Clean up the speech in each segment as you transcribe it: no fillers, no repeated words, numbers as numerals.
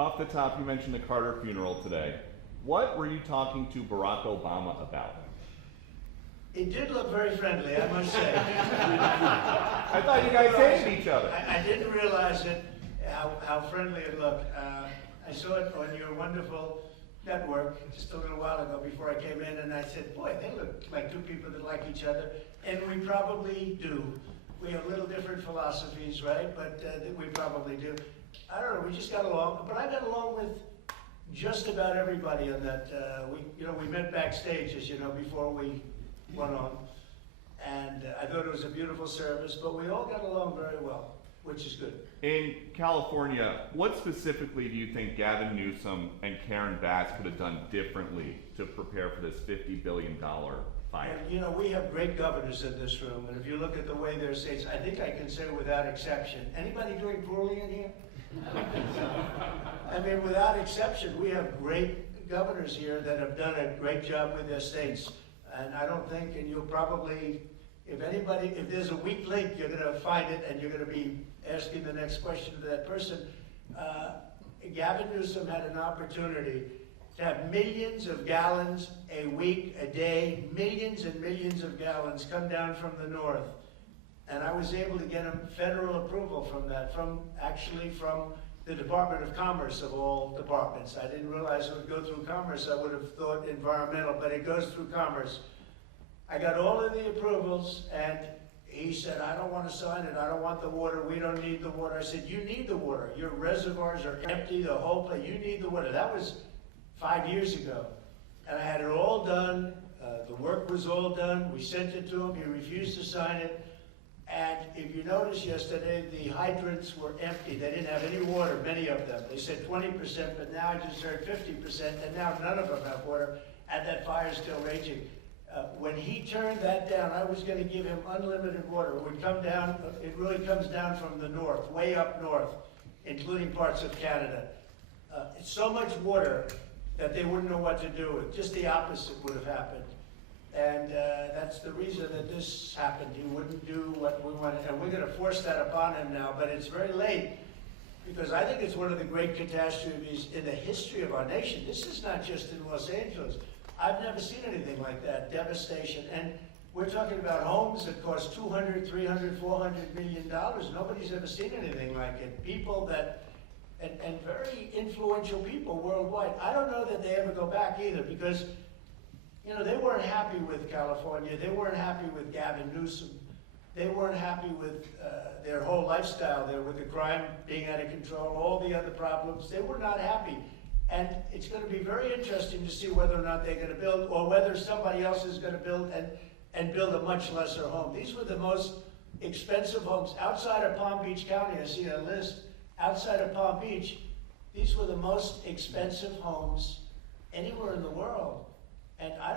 Off the top, you mentioned the Carter funeral today. What were you talking to Barack Obama about? It did look very friendly, I must say. I thought you guys hated each other. I didn't realize it, how friendly it looked. I saw it on your wonderful network just a little while ago before I came in, and I said, boy, they look like two people that like each other. And we probably do. We have little different philosophies, right? But we probably do. I don't know, we just got along. But I got along with just about everybody on that. We met backstage, as you know, before we went on. And I thought it was a beautiful service, but we all got along very well, which is good. In California, what specifically do you think Gavin Newsom and Karen Bass could have done differently to prepare for this $50 billion fire? And, we have great governors in this room, and if you look at the way they're states, I think I can say without exception. Anybody doing poorly in here? I mean, without exception, we have great governors here that have done a great job with their states. And I don't think, and you'll probably, if there's a weak link, you're going to find it, and you're going to be asking the next question to that person. Gavin Newsom had an opportunity to have millions of gallons a week, a day, millions and millions of gallons come down from the north. And I was able to get him federal approval from that, from the Department of Commerce of all departments. I didn't realize it would go through Commerce. I would have thought environmental, but it goes through Commerce. I got all of the approvals, and he said, I don't want to sign it. I don't want the water. We don't need the water. I said, you need the water. Your reservoirs are empty, the whole place. You need the water. That was 5 years ago. And I had it all done. The work was all done. We sent it to him. He refused to sign it. And if you noticed yesterday, the hydrants were empty. They didn't have any water, many of them. They said 20%, but now I just heard 50%, and now none of them have water, and that fire's still raging. When he turned that down, I was going to give him unlimited water. It would come down, it really comes down from the north, way up north, including parts of Canada. It's so much water that they wouldn't know what to do with. Just the opposite would have happened. And that's the reason that this happened. He wouldn't do what we wanted, and we're going to force that upon him now, but it's very late, because I think it's one of the great catastrophes in the history of our nation. This is not just in Los Angeles. I've never seen anything like that, devastation. And we're talking about homes that cost $200, $300, $400 million. Nobody's ever seen anything like it. People that, and very influential people worldwide. I don't know that they ever go back either, because they weren't happy with California. They weren't happy with Gavin Newsom. They weren't happy with their whole lifestyle there, with the crime being out of control, all the other problems. They were not happy. And it's going to be very interesting to see whether or not they're going to build, or whether somebody else is going to build and build a much lesser home. These were the most expensive homes. Outside of Palm Beach County, I see a list, outside of Palm Beach, these were the most expensive homes anywhere in the world. And I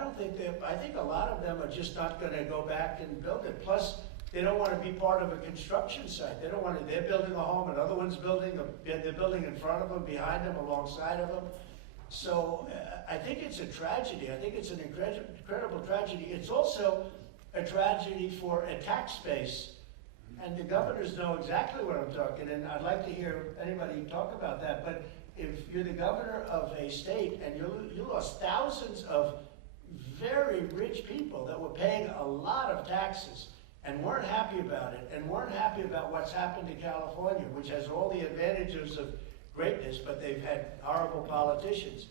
think a lot of them are just not going to go back and build it. Plus, they don't want to be part of a construction site. They don't want to, they're building a home, another one's building, they're building in front of them, behind them, alongside of them. So I think it's a tragedy. I think it's an incredible tragedy. It's also a tragedy for a tax base. And the governors know exactly what I'm talking, and I'd like to hear anybody talk about that. But if you're the governor of a state and you lost thousands of very rich people that were paying a lot of taxes and weren't happy about it, and weren't happy about what's happened to California, which has all the advantages of greatness, but they've had horrible politicians.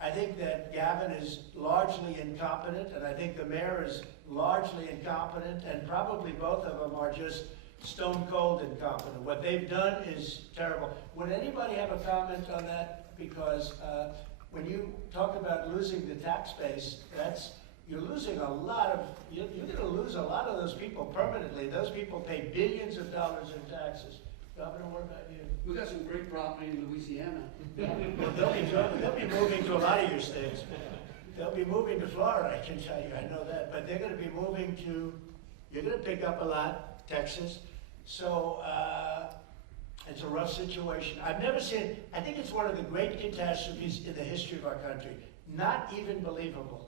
I think that Gavin is largely incompetent, and I think the mayor is largely incompetent, and probably both of them are just stone cold incompetent. What they've done is terrible. Would anybody have a comment on that? Because when you talk about losing the tax base, you're losing a lot of, you're going to lose a lot of those people permanently. Those people pay billions of dollars in taxes. Governor, what about you? We've got some great property in Louisiana. Well, they'll be moving to a lot of your states. They'll be moving to Florida, I can tell you, I know that. But they're going to be moving to, you're going to pick up a lot, Texas. So it's a rough situation. I've never seen, I think it's one of the great catastrophes in the history of our country. Not even believable.